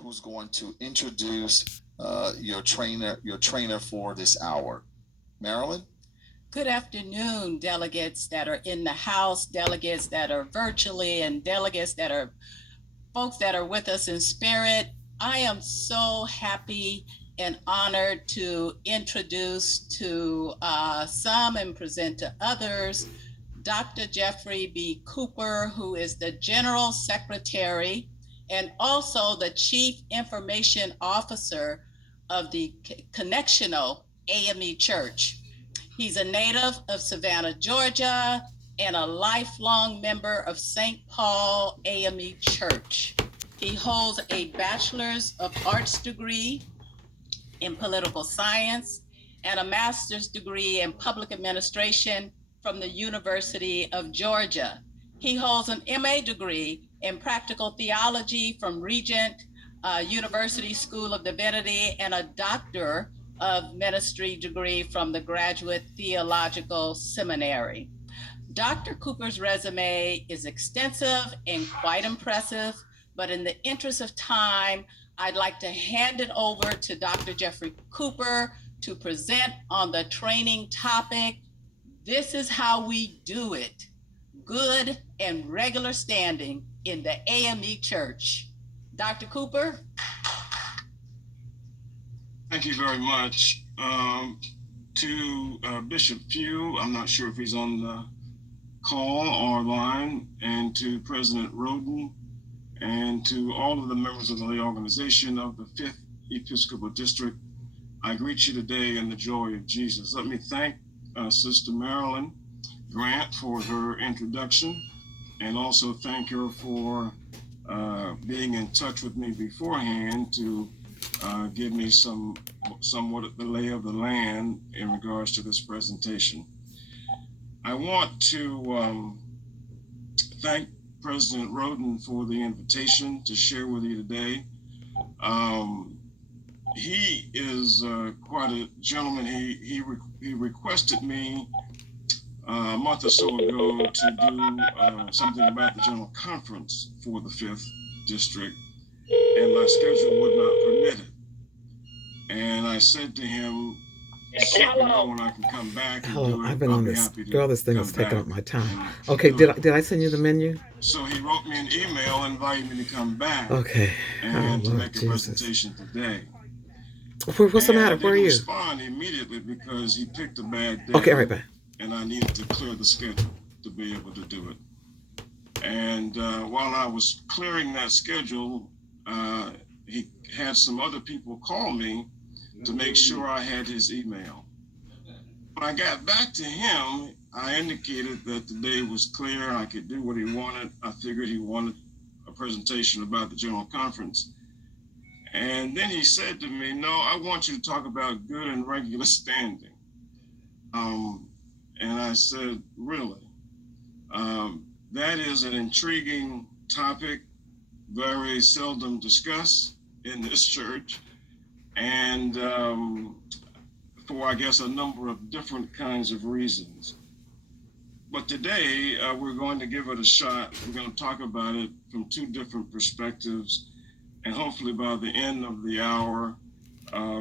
who's going to introduce your trainer for this hour. Marilyn? Good afternoon, delegates that are in the House, delegates that are virtually, and delegates that are folks that are with us in spirit. I am so happy and honored to introduce to some and present to others Dr. Jeffrey B. Cooper, who is the General Secretary and also the Chief Information Officer of the Connectional AME Church. He's a native of Savannah, Georgia, and a lifelong member of St. Paul AME Church. He holds a Bachelor's of Arts degree in political science and a master's degree in public administration from the University of Georgia. He holds an MA degree in practical theology from Regent University School of Divinity and a doctor of ministry degree from the Graduate Theological Seminary. Dr. Cooper's resume is extensive and quite impressive, but in the interest of time, I'd like to hand it over to Dr. Jeffrey Cooper to present on the training topic. This is how we do it. Good and regular standing in the AME Church. Dr. Cooper? Thank you very much. To Bishop Pugh, I'm not sure if he's on the call or line, and to President Roden, and to all of the members of the lay organization of the 5th Episcopal District, I greet you today in the joy of Jesus. Let me thank Sister Marilyn Grant for her introduction, and also thank her for being in touch with me beforehand to give me somewhat of the lay of the land in regards to this presentation. I want to thank President Roden for the invitation to share with you today. He is quite a gentleman. He requested me a month or so ago to do something about the General Conference for the 5th District, and my schedule would not permit it. And I said to him, let me know when I can come back and do it. I've been on this. Girl, this thing is taking up my time. Okay, did I send you the menu? So he wrote me an email inviting me to come back. Okay. And to make a presentation today. What's the matter? Where are you? I didn't respond immediately because he picked a bad day. Okay, all right, bye. And I needed to clear the schedule to be able to do it. And while I was clearing that schedule, he had some other people call me to make sure I had his email. When I got back to him, I indicated that the day was clear, I could do what he wanted. I figured he wanted a presentation about the General Conference. And then he said to me, no, I want you to talk about good and regular standing. And I said, really? That is an intriguing topic, very seldom discussed in this church. And for, I guess, a number of different kinds of reasons. But today, we're going to give it a shot. We're going to talk about it from two different perspectives. And hopefully by the end of the hour,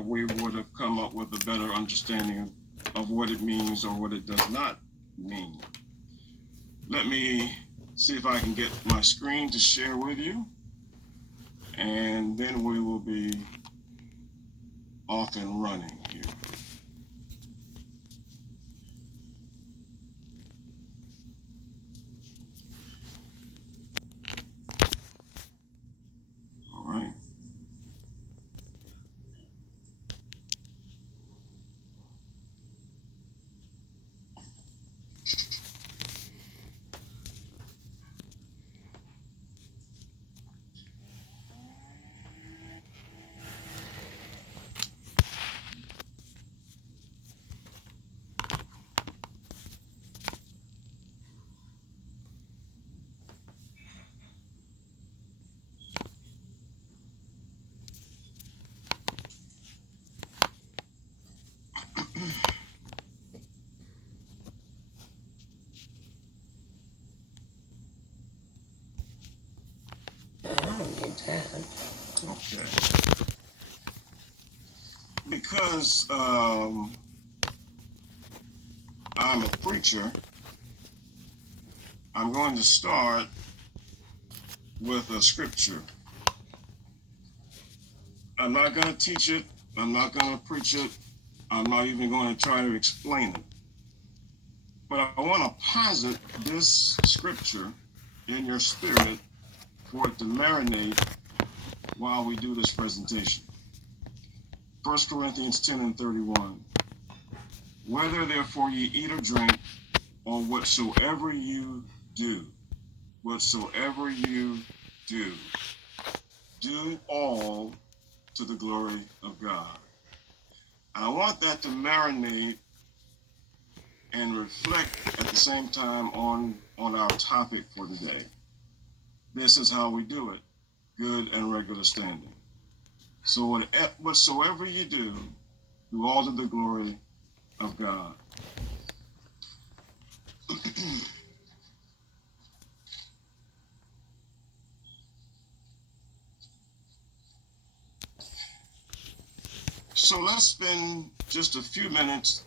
we would have come up with a better understanding of what it means or what it does not mean. Let me see if I can get my screen to share with you. And then we will be off and running here. All right. Okay. Because I'm a preacher, I'm going to start with a scripture. I'm not going to teach it. I'm not going to preach it. I'm not even going to try to explain it. But I want to posit this scripture in your spirit for it to marinate while we do this presentation. 1 Corinthians 10:31. Whether therefore ye eat or drink, or whatsoever you do, do all to the glory of God. And I want that to marinate and reflect at the same time on our topic for today. This is how we do it, good and regular standing. So whatsoever you do all to the glory of God. So let's spend just a few minutes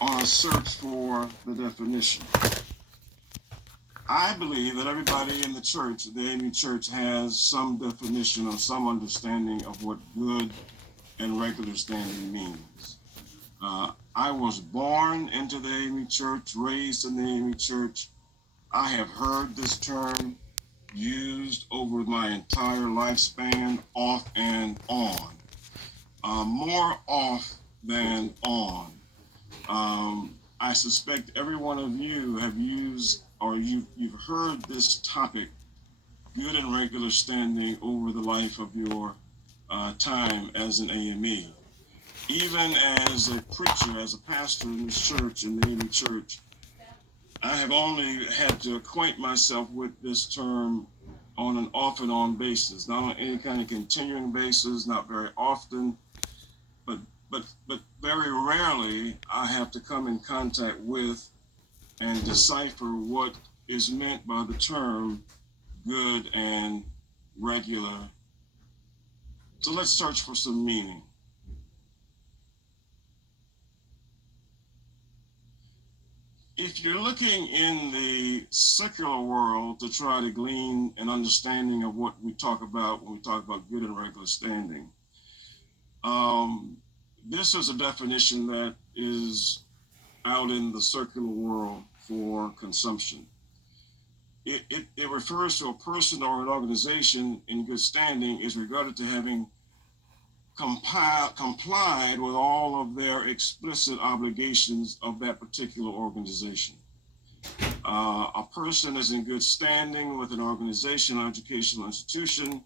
on a search for the definition. I believe that everybody in the church, the AME Church, has some definition or some understanding of what good and regular standing means. I was born into the AME Church, raised in the AME Church. I have heard this term used over my entire lifespan, off and on. More off than on. I suspect every one of you have used or you've heard this topic, good and regular standing, over the life of your time as an AME. Even as a preacher, as a pastor in this church, in the AME Church, I have only had to acquaint myself with this term on an off and on basis, not on any kind of continuing basis, not very often, but very rarely I have to come in contact with and decipher what is meant by the term good and regular. So let's search for some meaning. If you're looking in the secular world to try to glean an understanding of what we talk about when we talk about good and regular standing, this is a definition that is out in the secular world for consumption. It refers to a person or an organization in good standing is regarded to having complied with all of their explicit obligations of that particular organization. A person is in good standing with an organization or educational institution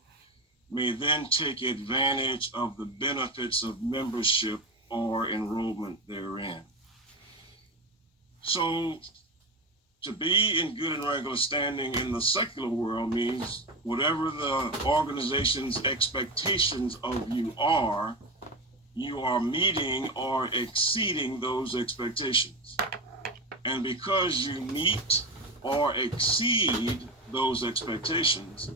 may then take advantage of the benefits of membership or enrollment therein. So to be in good and regular standing in the secular world means whatever the organization's expectations of you are meeting or exceeding those expectations. And because you meet or exceed those expectations,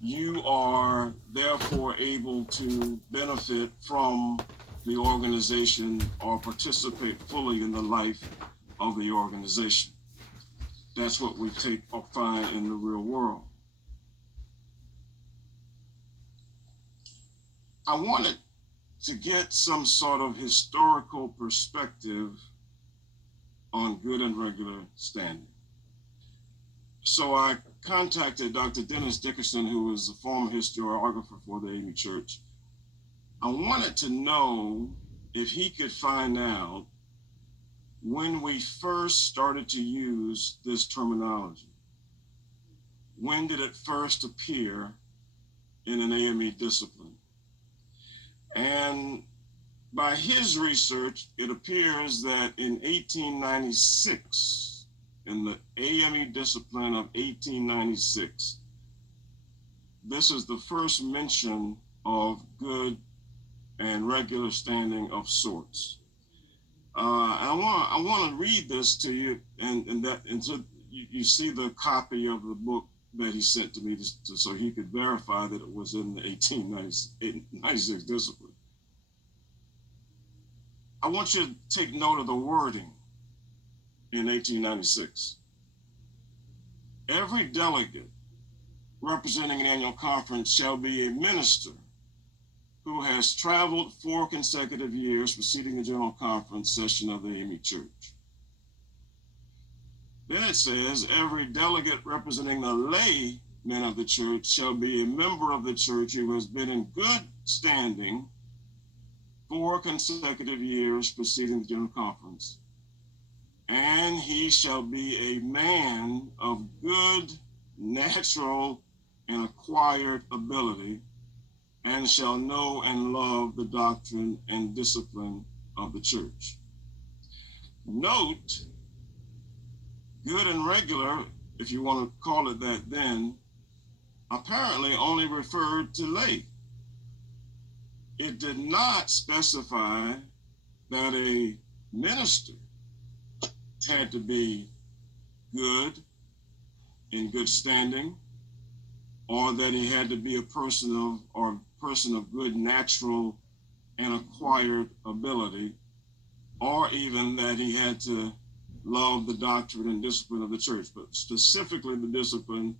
you are therefore able to benefit from the organization or participate fully in the life of the organization. That's what we take or find in the real world. I wanted to get some sort of historical perspective on good and regular standing. So I contacted Dr. Dennis Dickerson, who is a former historiographer for the AME Church. I wanted to know if he could find out when we first started to use this terminology. When did it first appear in an AME discipline? And by his research, it appears that in 1896, in the AME discipline of 1896, this is the first mention of good and regular standing of sorts. I want to read this to you, and so you see the copy of the book, that he sent to me so he could verify that it was in the 1896 discipline. I want you to take note of the wording in 1896. Every delegate representing an annual conference shall be a minister who has traveled 4 consecutive years preceding the general conference session of the AME Church. Then it says, every delegate representing the lay men of the church shall be a member of the church who has been in good standing 4 consecutive years preceding the general conference. And he shall be a man of good natural and acquired ability, and shall know and love the doctrine and discipline of the church. Note, good and regular, if you want to call it that then, apparently only referred to lay. It did not specify that a minister had to be good, in good standing, or that he had to be a person of good natural and acquired ability, or even that he had to love the doctrine and discipline of the church. But specifically, the discipline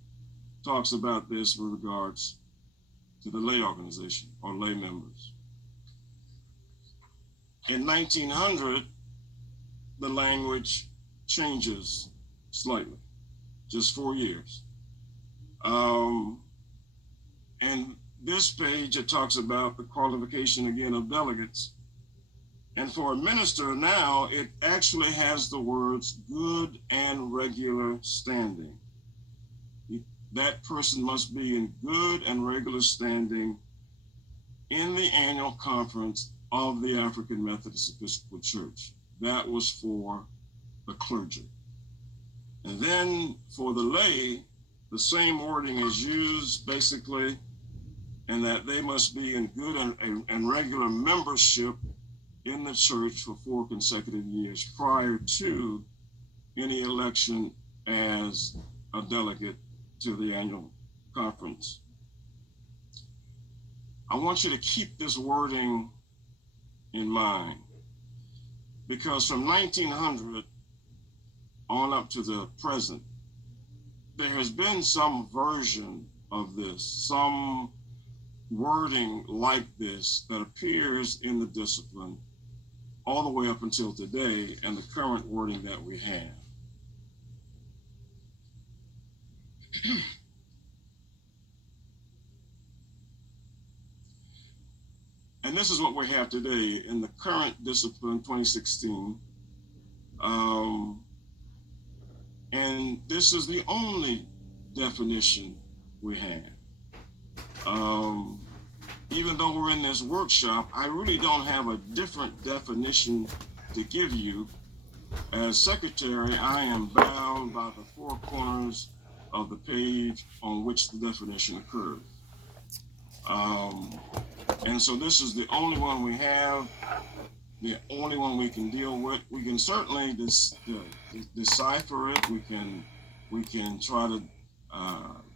talks about this with regards to the lay organization or lay members. In 1900, the language changes slightly, just 4 years. And this page, it talks about the qualification again of delegates. And for a minister now, it actually has the words good and regular standing. That person must be in good and regular standing in the annual conference of the African Methodist Episcopal Church. That was for the clergy. And then for the lay, the same wording is used basically, and that they must be in good and regular membership in the church for 4 consecutive years prior to any election as a delegate to the annual conference. I want you to keep this wording in mind, because from 1900 on up to the present, there has been some version of this, some wording like this that appears in the discipline all the way up until today and the current wording that we have. And this is what we have today in the current discipline 2016. And this is the only definition we have. Even though we're in this workshop, I really don't have a different definition to give you. As secretary, I am bound by the 4 corners of the page on which the definition occurs. And so this is the only one we have, the only one we can deal with. We can certainly decipher it. We can try to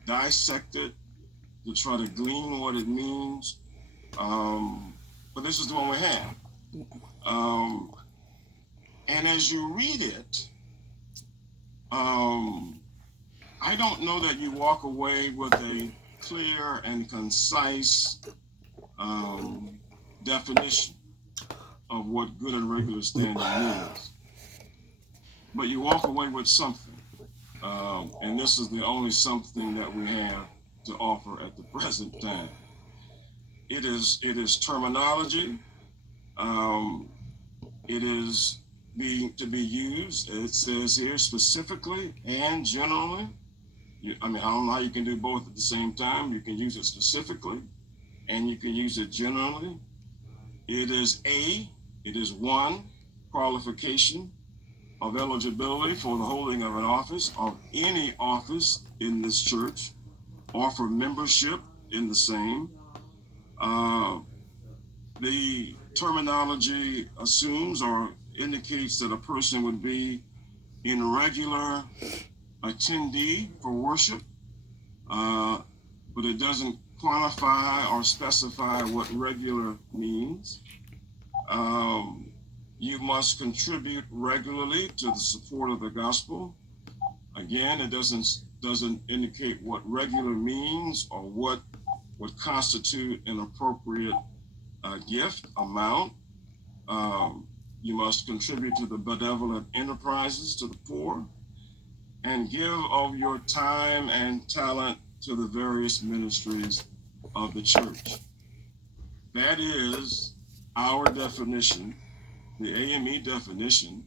dissect it, to try to glean what it means. But this is the one we have. And as you read it, I don't know that you walk away with a clear and concise definition of what good and regular standing is. But you walk away with something. And this is the only something that we have to offer at the present time. It is terminology. It is to be used. It says here specifically and generally. I don't know how you can do both at the same time. You can use it specifically and you can use it generally. It is one qualification of eligibility for the holding of an office, of any office in this church, or for membership in the same. The terminology assumes or indicates that a person would be in regular attendee for worship, but it doesn't quantify or specify what regular means. You must contribute regularly to the support of the gospel. Again, it doesn't indicate what regular means or what would constitute an appropriate gift amount. You must contribute to the benevolent enterprises to the poor, and give of your time and talent to the various ministries of the church. That is our definition, the AME definition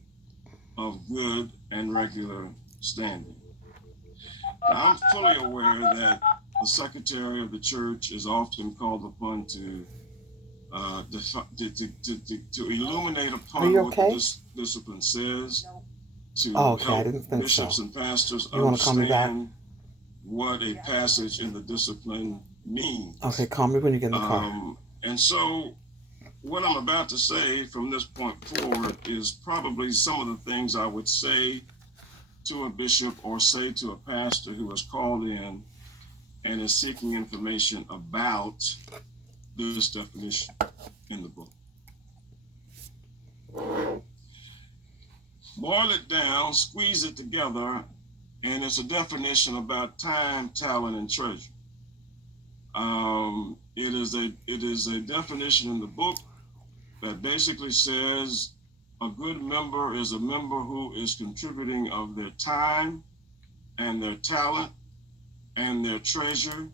of good and regular standing. Now, I'm fully aware that the secretary of the church is often called upon to illuminate upon what the discipline says, to help bishops and pastors understand what a passage in the discipline means. Okay, call me when you get in the car. And so what I'm about to say from this point forward is probably some of the things I would say to a bishop or say to a pastor who is called in and is seeking information about this definition in the book. Boil it down, squeeze it together, and it's a definition about time, talent, and treasure. It is a definition in the book that basically says a good member is a member who is contributing of their time and their talent and their treasure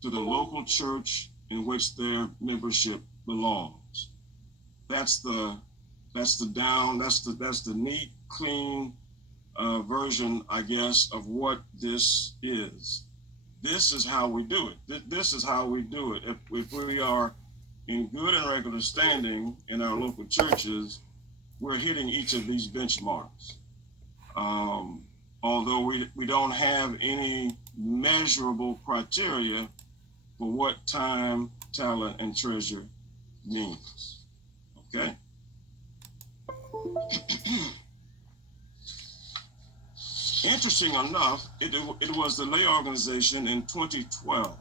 to the local church in which their membership belongs. That's the neat, clean version, I guess, of what this is. This is how we do it. This is how we do it. If we are in good and regular standing in our local churches, we're hitting each of these benchmarks. Although we don't have any measurable criteria for what time, talent, and treasure means. Okay? Interesting enough, it was the lay organization in 2012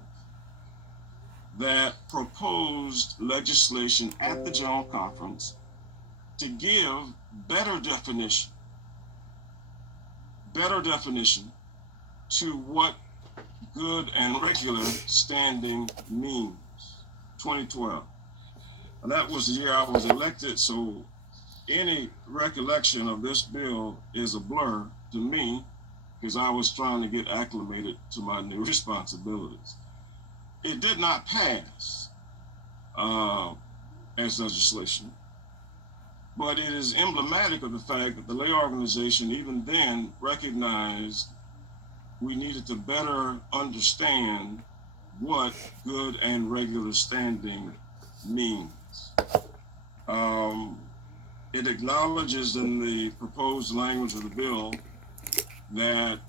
that proposed legislation at the General Conference to give better definition to what good and regular standing means. 2012. And that was the year I was elected, so any recollection of this bill is a blur to me because I was trying to get acclimated to my new responsibilities. It did not pass as legislation, but it is emblematic of the fact that the lay organization even then recognized we needed to better understand what good and regular standing means. It acknowledges in the proposed language of the bill that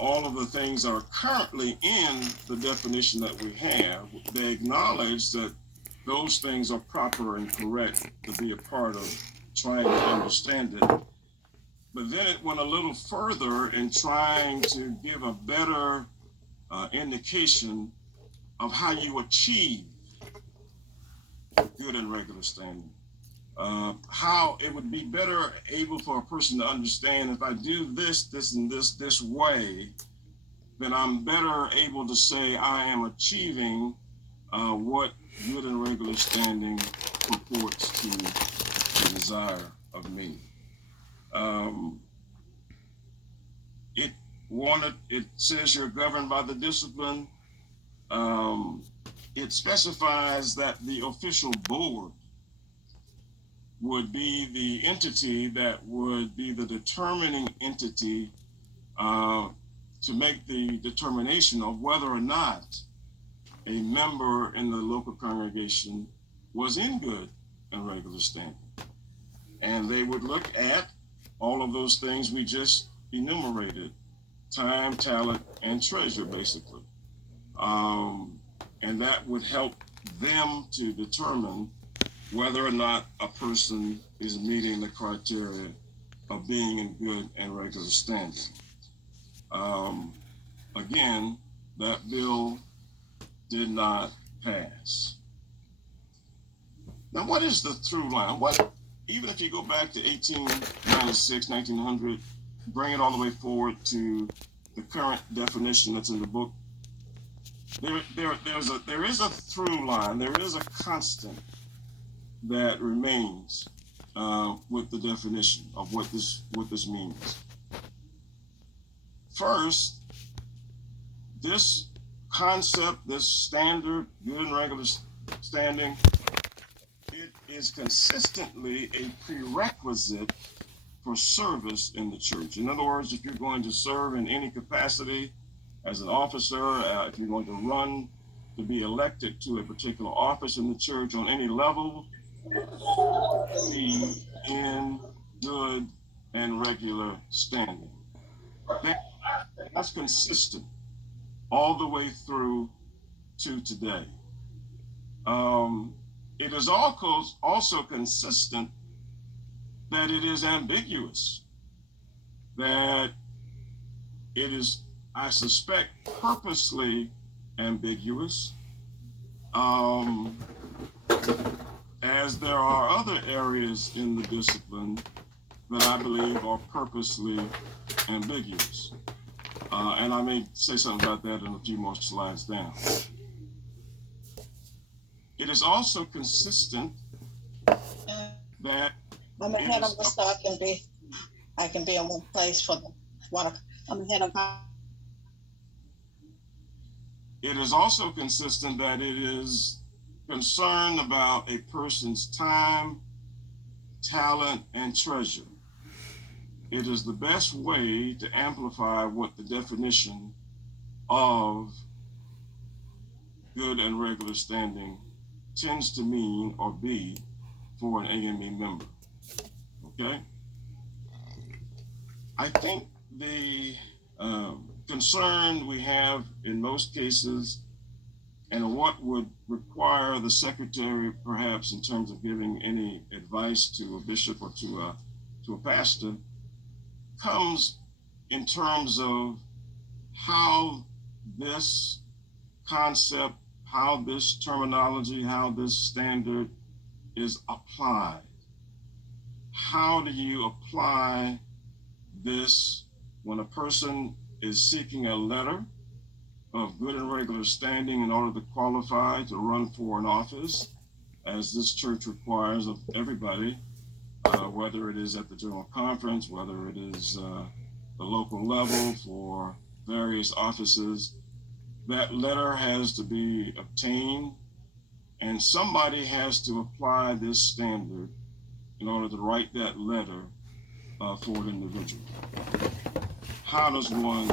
all of the things that are currently in the definition that we have, they acknowledge that those things are proper and correct to be a part of trying to understand it. But then it went a little further in trying to give a better indication of how you achieve good and regular standing. How it would be better able for a person to understand if I do this way, then I'm better able to say I am achieving what good and regular standing purports to desire of me. It says you're governed by the discipline. It specifies that the official board would be the entity that would be the determining entity to make the determination of whether or not a member in the local congregation was in good and regular standing. And they would look at all of those things we just enumerated: time, talent, and treasure, basically. And that would help them to determine whether or not a person is meeting the criteria of being in good and regular standing. Again, that bill did not pass. Now, what is the through line? Even if you go back to 1896, 1900, bring it all the way forward to the current definition that's in the book, there is a through line, there is a constant that remains with the definition of what this means. First, this concept, this standard, good and regular standing, it is consistently a prerequisite for service in the church. In other words, if you're going to serve in any capacity as an officer, if you're going to run to be elected to a particular office in the church on any level, be in good and regular standing. That's consistent all the way through to today. It is also consistent that it is ambiguous, that it is, I suspect, purposely ambiguous, as there are other areas in the discipline that I believe are purposely ambiguous. And I may say something about that in a few more slides down. It is also consistent that I'm ahead of so I can be in one place for the water. I'm ahead of it is also consistent that it is concerned about a person's time, talent, and treasure. It is the best way to amplify what the definition of good and regular standing tends to mean or be for an AME member. Okay? I think the concern we have in most cases, and what would require the secretary perhaps in terms of giving any advice to a bishop or to a pastor, comes in terms of how this concept, how this terminology, how this standard is applied. How do you apply this when a person is seeking a letter of good and regular standing in order to qualify to run for an office, as this church requires of everybody, whether it is at the General Conference, whether it is the local level for various offices. That letter has to be obtained, and somebody has to apply this standard in order to write that letter for an individual. How does one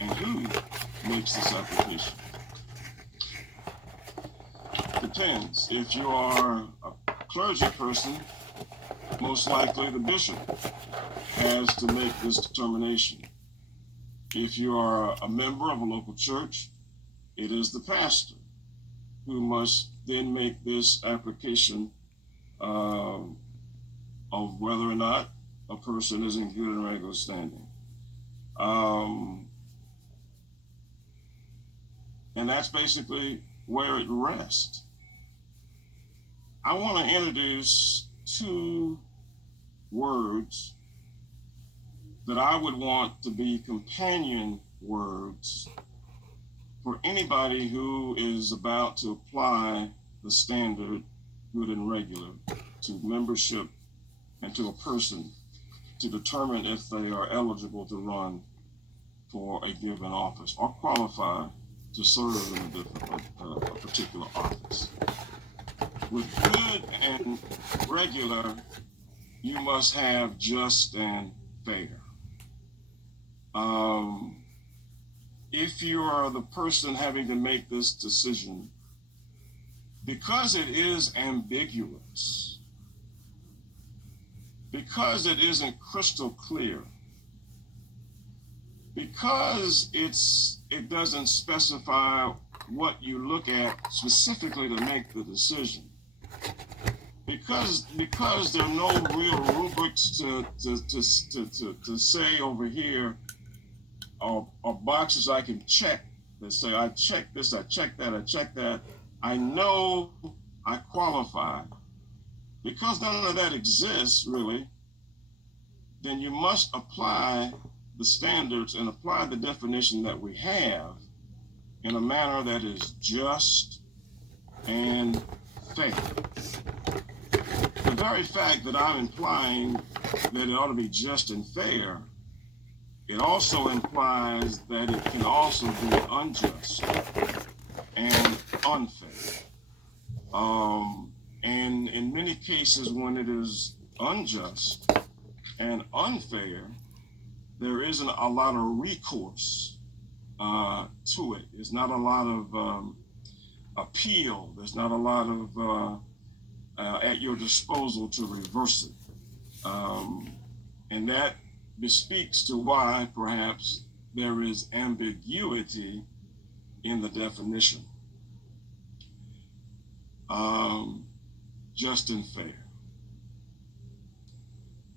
and who makes this application? Depends. If you are a clergy person, most likely the bishop has to make this determination. If you are a member of a local church, it is the pastor who must then make this application of whether or not a person is in good and regular standing. And that's basically where it rests. I want to introduce two words that I would want to be companion words for anybody who is about to apply the standard good and regular to membership and to a person to determine if they are eligible to run for a given office or qualify to serve in a particular office. With good and regular, you must have just and fair. If you are the person having to make this decision, because it is ambiguous, because it isn't crystal clear, because it doesn't specify what you look at specifically to make the decision, because there are no real rubrics to say over here, or boxes I can check that say, I checked this, I checked that, I checked that. I know I qualify. Because none of that exists, really, then you must apply the standards and apply the definition that we have in a manner that is just and fair. The very fact that I'm implying that it ought to be just and fair, it also implies that it can also be unjust and unfair. And in many cases, when it is unjust and unfair, there isn't a lot of recourse to it. There's not a lot of appeal. There's not a lot of at your disposal to reverse it. And that bespeaks to why perhaps there is ambiguity in the definition. Just and fair.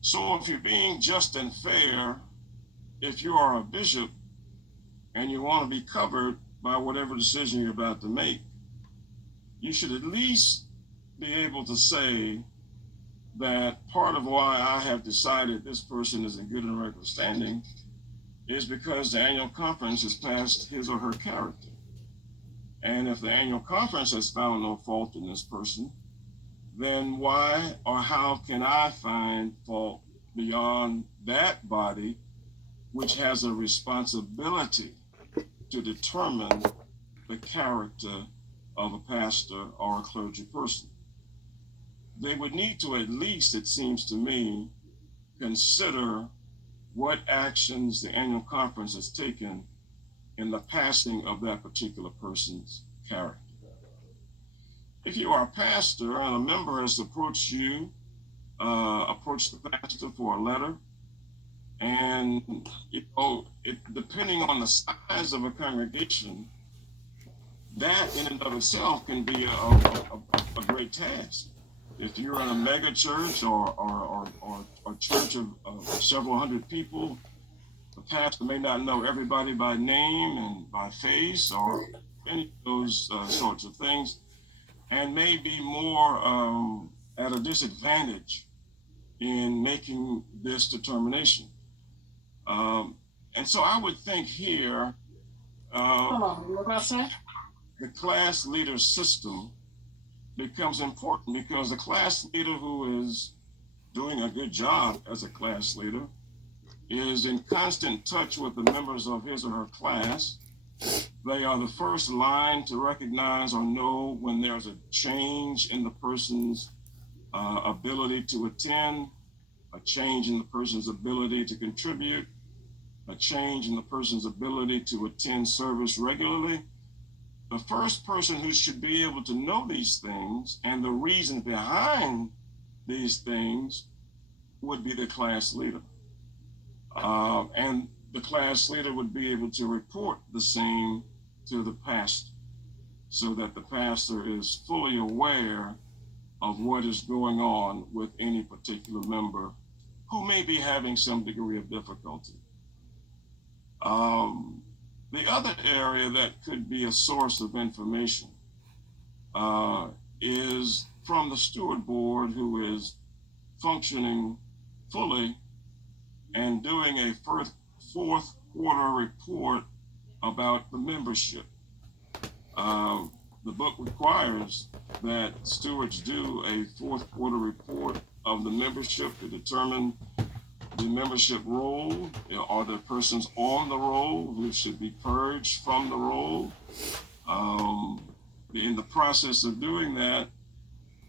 So if you're being just and fair, if you are a bishop and you want to be covered by whatever decision you're about to make, you should at least be able to say that part of why I have decided this person is in good and regular standing is because the annual conference has passed his or her character. And if the annual conference has found no fault in this person, then why or how can I find fault beyond that body, which has a responsibility to determine the character of a pastor or a clergy person? They would need to at least, it seems to me, consider what actions the annual conference has taken in the passing of that particular person's character. If you are a pastor and a member has approached you, approached the pastor for a letter, and depending on the size of a congregation, that in and of itself can be a great task. If you're in a mega church or church of several hundred people, the pastor may not know everybody by name and by face or any of those sorts of things, and may be more at a disadvantage in making this determination. And so I would think here, the class leader system becomes important because the class leader who is doing a good job as a class leader is in constant touch with the members of his or her class. They are the first line to recognize or know when there's a change in the person's ability to attend, a change in the person's ability to contribute, a change in the person's ability to attend service regularly. The first person who should be able to know these things and the reason behind these things would be the class leader. And the class leader would be able to report the same to the pastor so that the pastor is fully aware of what is going on with any particular member who may be having some degree of difficulty. The other area that could be a source of information is from the steward board, who is functioning fully and doing a fourth quarter report about the membership. The book requires that stewards do a fourth quarter report of the membership to determine the membership roll. Are there persons on the roll who should be purged from the roll? In the process of doing that,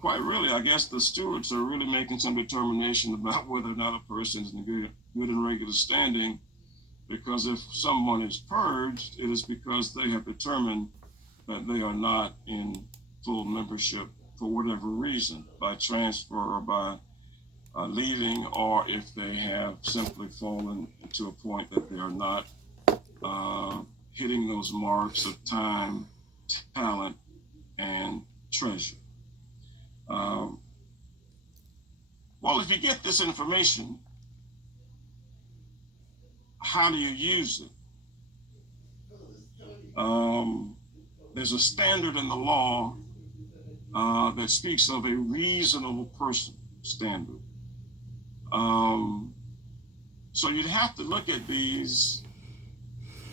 quite really, I guess the stewards are really making some determination about whether or not a person is in good and regular standing, because if someone is purged, it is because they have determined that they are not in full membership for whatever reason, by transfer or by leaving, or if they have simply fallen to a point that they are not hitting those marks of time, talent, and treasure. Well, if you get this information, how do you use it? There's a standard in the law that speaks of a reasonable person standard. So you'd have to look at these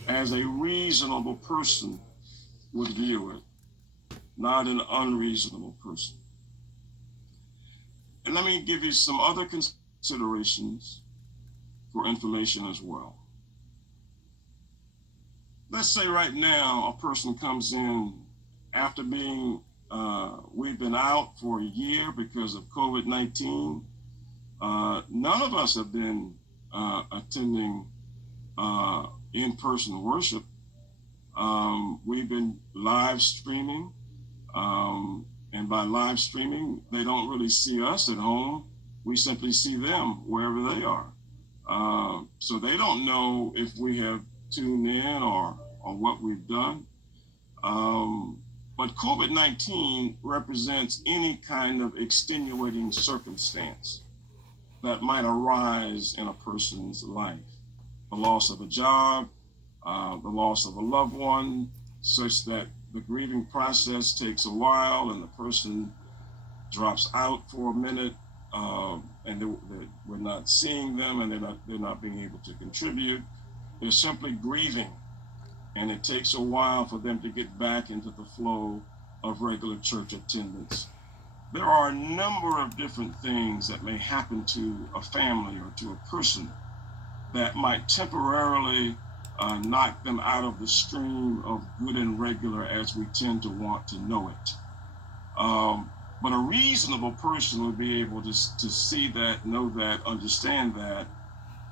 as a reasonable person would view it, not an unreasonable person. And let me give you some other considerations for information as well. Let's say right now a person comes in after being, we've been out for a year because of COVID-19. None of us have been attending in-person worship. We've been live streaming, and by live streaming, they don't really see us at home. We simply see them wherever they are. So they don't know if we have tuned in or what we've done. But COVID-19 represents any kind of extenuating circumstance that might arise in a person's life. The loss of a job, the loss of a loved one, such that the grieving process takes a while and the person drops out for a minute, and we're not seeing them, and they're not being able to contribute. They're simply grieving, and it takes a while for them to get back into the flow of regular church attendance. There are a number of different things that may happen to a family or to a person that might temporarily knock them out of the stream of good and regular as we tend to want to know it. But a reasonable person would be able to see that, know that, understand that,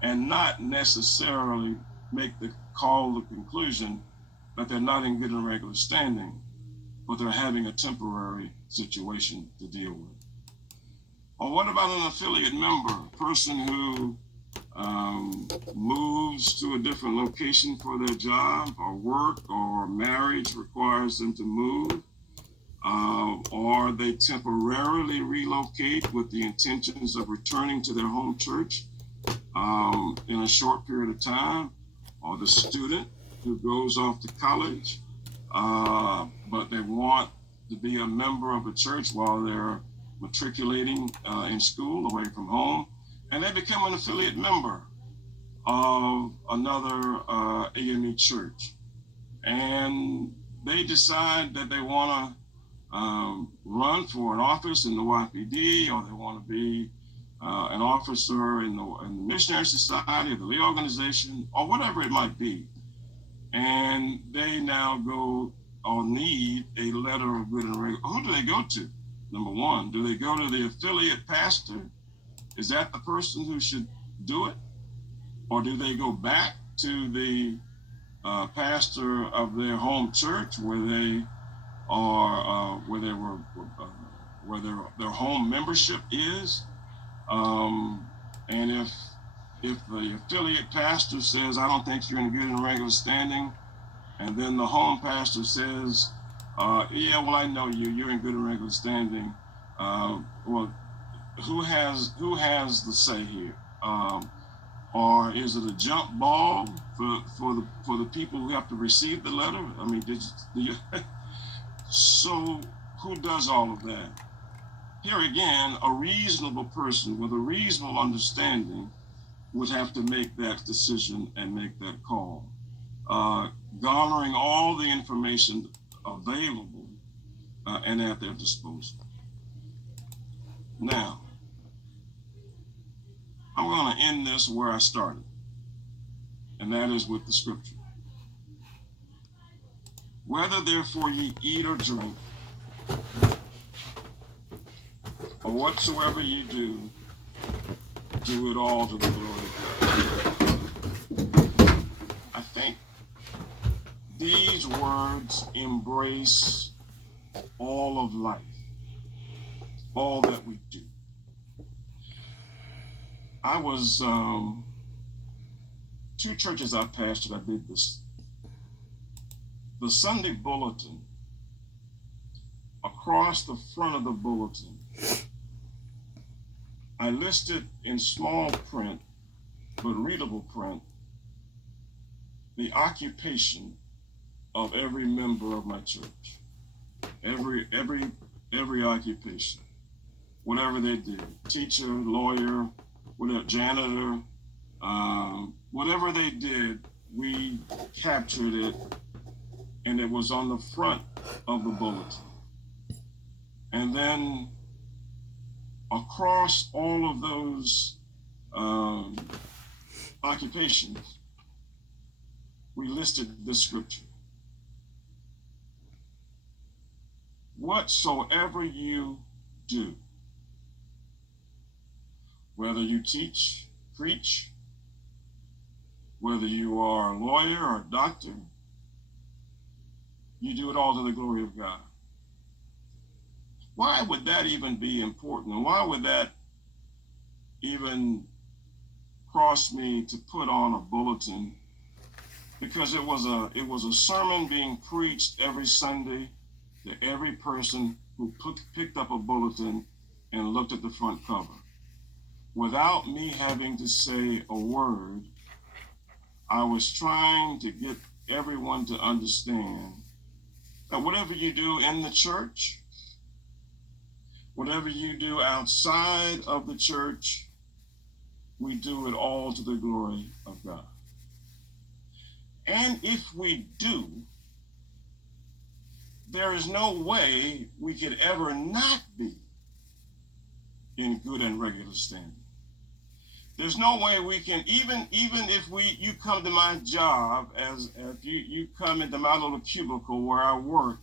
and not necessarily make the conclusion that they're not in good and regular standing, but they're having a temporary situation to deal with. Or what about an affiliate member, a person who moves to a different location for their job or work, or marriage requires them to move, or they temporarily relocate with the intentions of returning to their home church in a short period of time, or the student who goes off to college, but they want to be a member of a church while they're matriculating in school away from home, and they become an affiliate member of another AME church. And they decide that they want to run for an office in the YPD, or they want to be an officer in the Missionary Society or the Lee Organization, or whatever it might be. And they now go or need a letter of good and regular. Who do they go to? Number one, do they go to the affiliate pastor? Is that the person who should do it? Or do they go back to the pastor of their home church where they are, where their home membership is? And if the affiliate pastor says, I don't think you're in good and regular standing, and then the home pastor says, yeah, well, I know you're in good and regular standing. Well, who has the say here? Or is it a jump ball for the people who have to receive the letter? I mean, so who does all of that? Here again, a reasonable person with a reasonable understanding would have to make that decision and make that call, garnering all the information available and at their disposal. Now, I'm going to end this where I started, and that is with the scripture. Whether therefore ye eat or drink, or whatsoever ye do, do it all to the glory of God. I think these words embrace all of life, all that we do. I was, 2 churches I pastored, I did this. The Sunday bulletin, across the front of the bulletin, I listed in small print, but readable print, the occupation of every member of my church, every occupation, whatever they did, teacher, lawyer, whatever, janitor, whatever they did, we captured it, and it was on the front of the bulletin. And then across all of those occupations, we listed this scripture. Whatsoever you do, whether you teach, preach, whether you are a lawyer or a doctor, you do it all to the glory of God. Why would that even be important? And why would that even cross me to put on a bulletin? Because it was a sermon being preached every Sunday to every person who picked up a bulletin and looked at the front cover. Without me having to say a word, I was trying to get everyone to understand that whatever you do in the church, whatever you do outside of the church, we do it all to the glory of God. And if we do, there is no way we could ever not be in good and regular standing. There's no way we can, even if you come to my job, as if you come into my little cubicle where I work,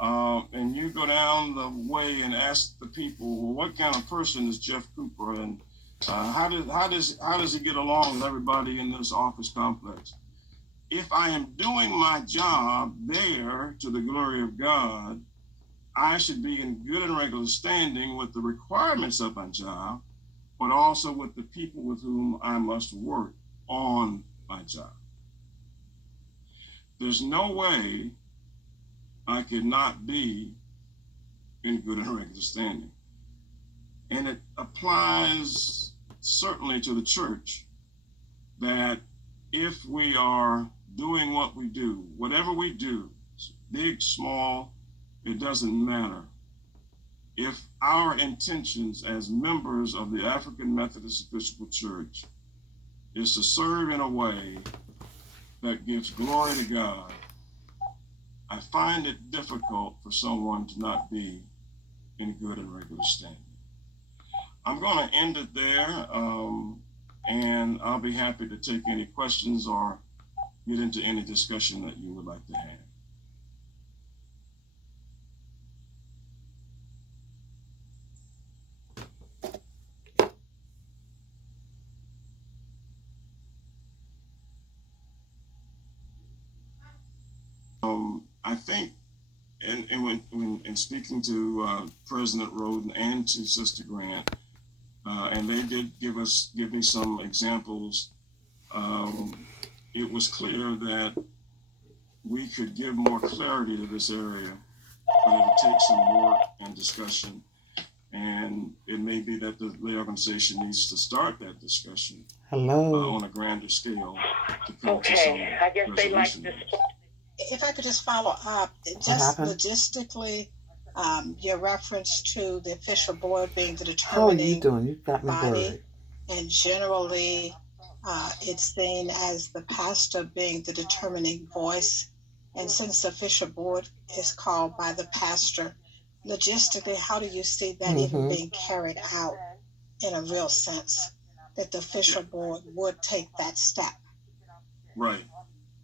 and you go down the way and ask the people, well, what kind of person is Jeff Cooper, and how does he get along with everybody in this office complex? If I am doing my job there to the glory of God, I should be in good and regular standing with the requirements of my job, but also with the people with whom I must work on my job. There's no way I could not be in good and regular standing. And it applies certainly to the church that if we are doing what we do, whatever we do, big, small, it doesn't matter. If our intentions as members of the African Methodist Episcopal Church is to serve in a way that gives glory to God, I find it difficult for someone to not be in good and regular standing. I'm going to end it there, and I'll be happy to take any questions or get into any discussion that you would like to have. I think, and when speaking to President Roden and to Sister Grant, and they did give me some examples, it was clear that we could give more clarity to this area, but it would take some work and discussion. And it may be that the lay organization needs to start that discussion on a grander scale to come to some I guess they like resolution. this. If I could just follow up, just logistically, your reference to the official board being the How are you determining doing? You've got me body, worried. and generally it's seen as the pastor being the determining voice. And since the official board is called by the pastor, logistically, how do you see that even being carried out in a real sense, that the official board would take that step? Right.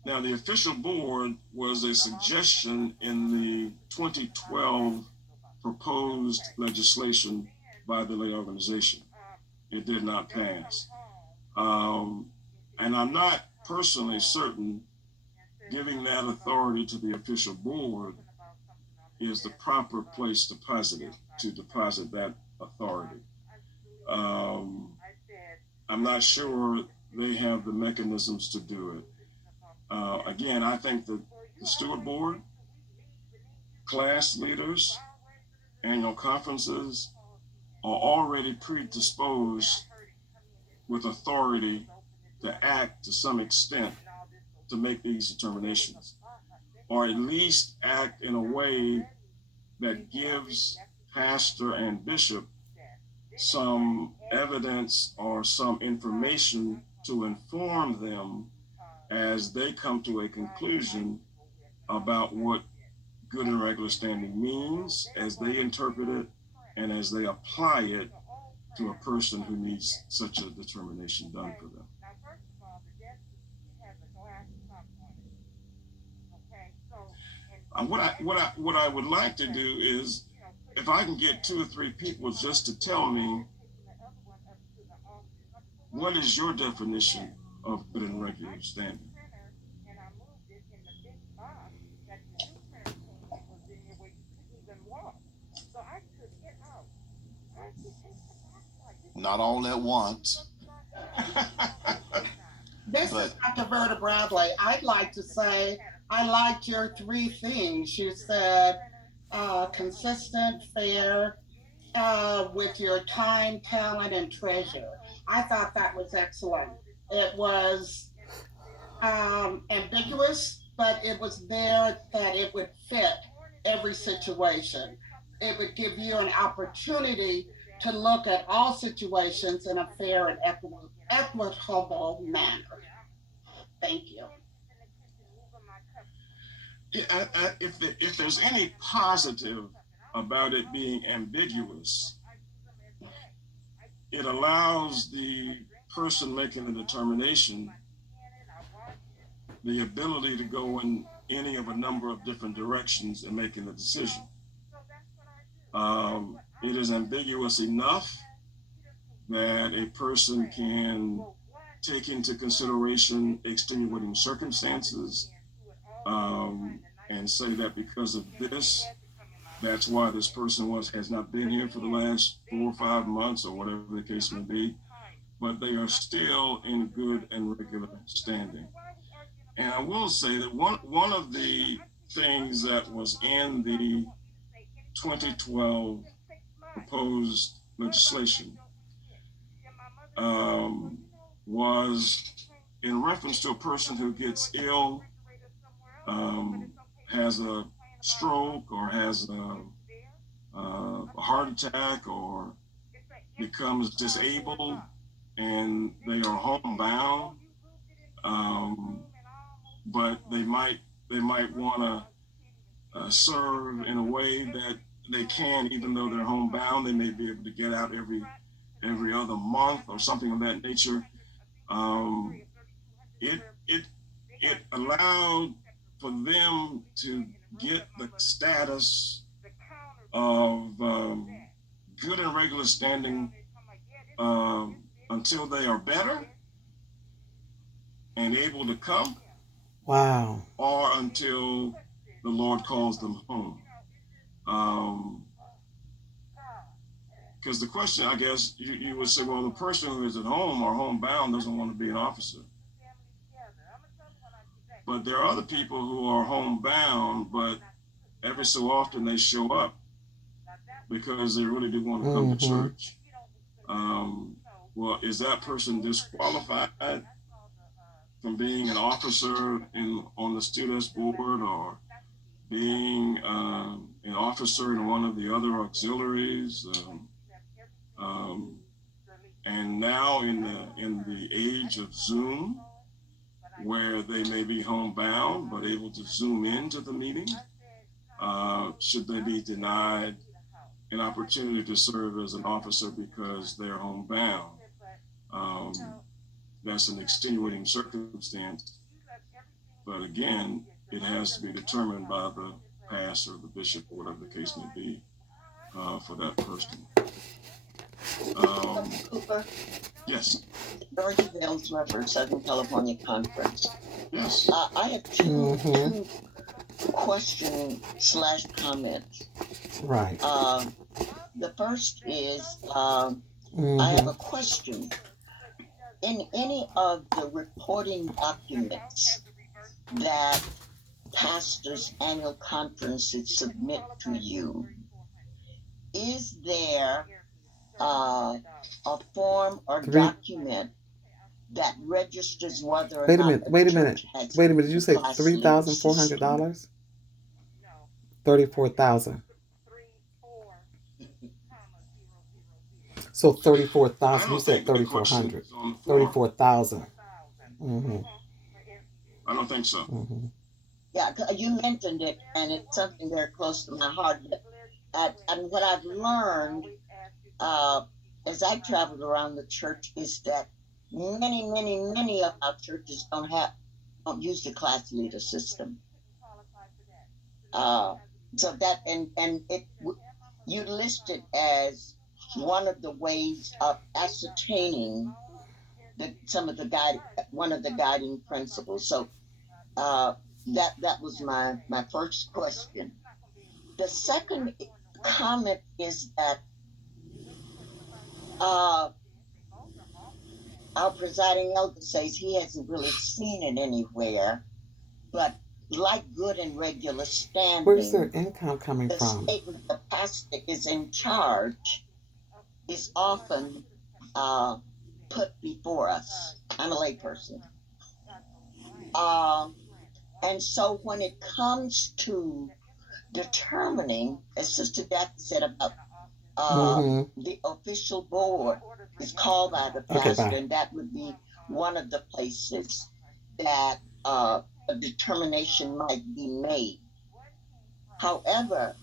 Now, the official board was a suggestion in the 2012 proposed legislation by the lay organization. It did not pass. And I'm not personally certain giving that authority to the official board is the proper place to deposit that authority. I'm not sure they have the mechanisms to do it. Again, I think that the steward board, class leaders, annual conferences are already predisposed with authority to act to some extent to make these determinations. or at least act in a way that gives pastor and bishop some evidence or some information to inform them as they come to a conclusion about what good and regular standing means, as they interpret it, and as they apply it to a person who needs such a determination done for them. What I would like to do is, if I can get 2 or 3 people just to tell me, what is your definition of good and regular standing? Not all at once. This is Dr. Verda Bradley. I'd like to say I liked your 3 things. You said consistent, fair, with your time, talent, and treasure. I thought that was excellent. It was ambiguous, but it was there that it would fit every situation. It would give you an opportunity to look at all situations in a fair and equitable manner. Thank you. Yeah, if there's any positive about it being ambiguous, it allows the person making the determination the ability to go in any of a number of different directions in making the decision. It is ambiguous enough that a person can take into consideration extenuating circumstances, and say that because of this, that's why this person has not been here for the last 4 or 5 months, or whatever the case may be, but they are still in good and regular standing. And I will say that one of the things that was in the 2012 proposed legislation was in reference to a person who gets ill, has a stroke, or has a heart attack, or becomes disabled, and they are homebound, but they might want to serve in a way that they can, even though they're homebound. They may be able to get out every other month or something of that nature. It allowed for them to get the status of good and regular standing until they are better and able to come. Wow. Or until the Lord calls them home. Because the question, I guess, you would say, well, the person who is at home or homebound doesn't want to be an officer. But there are other people who are homebound, but every so often they show up because they really do want to come to church. Well, is that person disqualified from being an officer on the students board, or being an officer in one of the other auxiliaries? And now in the age of Zoom, where they may be homebound but able to Zoom into the meeting, should they be denied an opportunity to serve as an officer because they're homebound? That's an extenuating circumstance, but again, it has to be determined by the pastor or the bishop, or whatever the case may be, for that person. Cooper? Yes. Dorothy Bales Weber, Southern California Conference. Yes. I have two question/comments. Right. The first is, I have a question. In any of the reporting documents that pastors' annual conferences submit to you, is there a form or document that registers whether or Wait a not minute. Wait a minute. Did you say $3,400? 34,000. So I 34,000. You don't said think that question 3,400. is on the floor. 34,000. Mm-hmm. I don't think so. Mm-hmm. Yeah, you mentioned it, and it's something very close to my heart. And what I've learned as I traveled around the church is that many of our churches don't use the class leader system. So that and it you listed as one of the ways of ascertaining one of the guiding principles. So that was my first question. The second comment is that our presiding elder says he hasn't really seen it anywhere, but like good and regular Where's their standing, income coming the from? statement the pastor is in charge is often put before us. I'm a layperson. And so when it comes to determining, as Sister Daphne said about the official board is called by the pastor, and that would be one of the places that a determination might be made. However,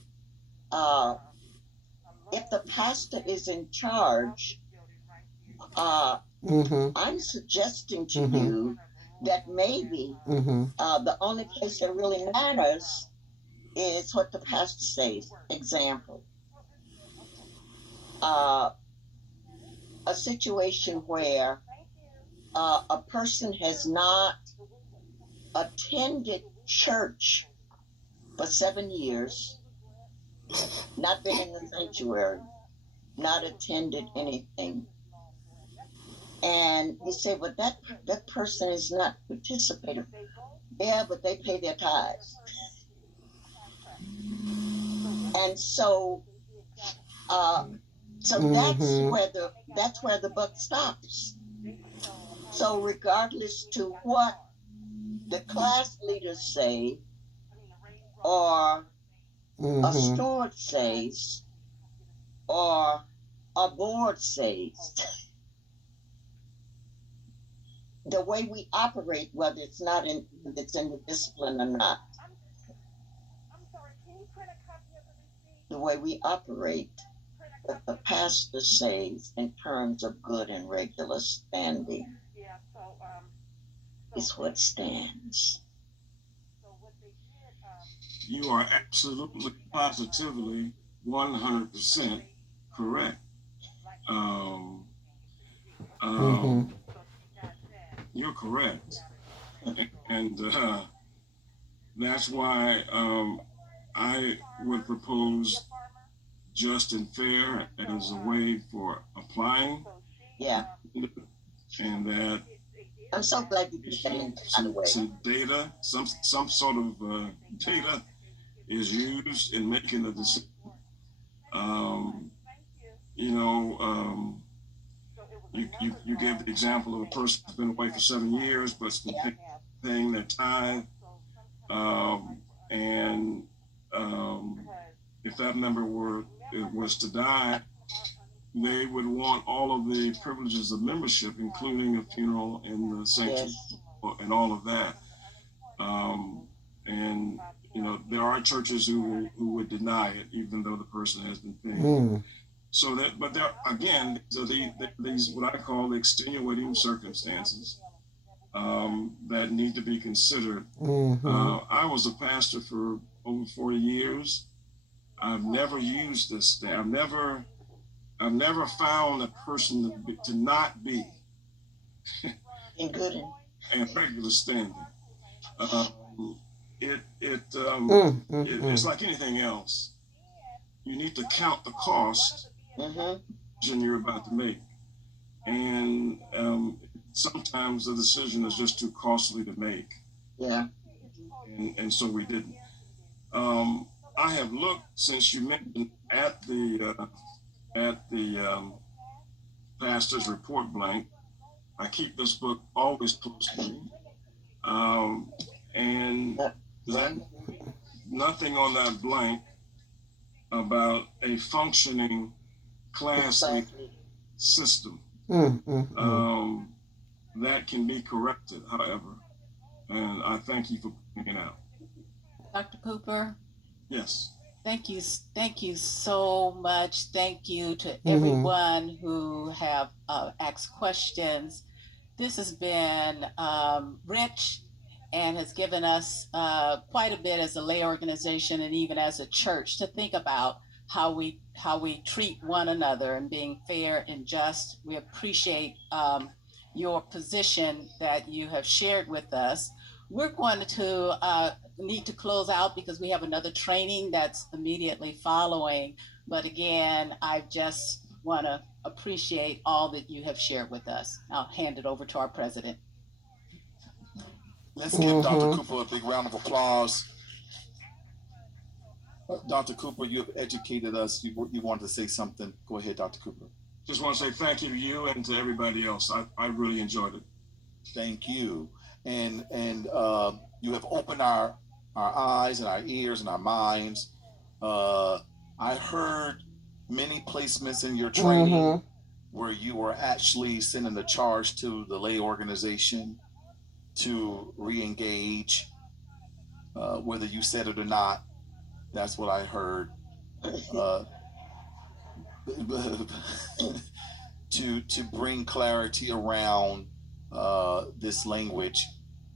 if the pastor is in charge, I'm suggesting to you that maybe the only place that really matters is what the pastor says. Example, a situation where a person has not attended church for 7 years, not been in the sanctuary, not attended anything. And you say, well, that person is not participating. Yeah, but they pay their tithes. And so that's where the buck stops. So regardless to what the class leaders say or a steward says or a board says, the way we operate, whether it's in the discipline or not, the way we operate, what the pastor says in terms of good and regular standing is what stands. You are absolutely, positively, 100% correct. You're correct. And that's why I would propose just and fair as a way for applying. Yeah. And that I'm so glad you put that in the way. Some data, some sort of data is used in making a decision. You gave the example of a person who's been away for 7 years, but's been paying their tithe. If that member was to die, they would want all of the privileges of membership, including a funeral and the sanctuary and all of that. There are churches who would deny it, even though the person has been paying. So that, but there again, these what I call the extenuating circumstances that need to be considered. I was a pastor for over 40 years. I've never used this thing. I've never found a person to not be in good and regular standing. It's like anything else. You need to count the cost you're about to make, and sometimes the decision is just too costly to make. Yeah, and so we didn't. I have looked since you mentioned at the pastor's report blank. I keep this book always close to me, and nothing on that blank about a functioning class system. That can be corrected, however, and I thank you for pointing it out. Dr. Cooper? Yes. Thank you so much. Thank you to everyone who have asked questions. This has been rich and has given us quite a bit as a lay organization and even as a church to think about how we treat one another and being fair and just. We appreciate your position that you have shared with us. We're going to need to close out because we have another training that's immediately following. But again, I just want to appreciate all that you have shared with us. I'll hand it over to our president. Let's give Dr. Cooper a big round of applause. Dr. Cooper, you have educated us. You wanted to say something. Go ahead, Dr. Cooper. Just want to say thank you to you and to everybody else. I really enjoyed it. Thank you. And you have opened our eyes and our ears and our minds. I heard many placements in your training where you were actually sending the charge to the lay organization to re-engage, whether you said it or not. That's what I heard. To bring clarity around this language,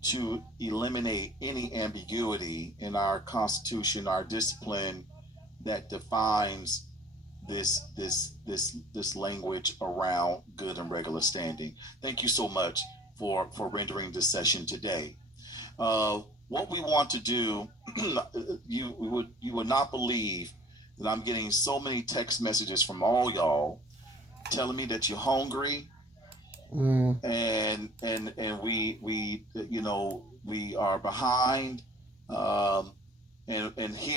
to eliminate any ambiguity in our Constitution, our discipline that defines this language around good and regular standing. Thank you so much for rendering this session today. What we want to do, you would not believe that I'm getting so many text messages from all y'all telling me that you're hungry, and we are behind, and here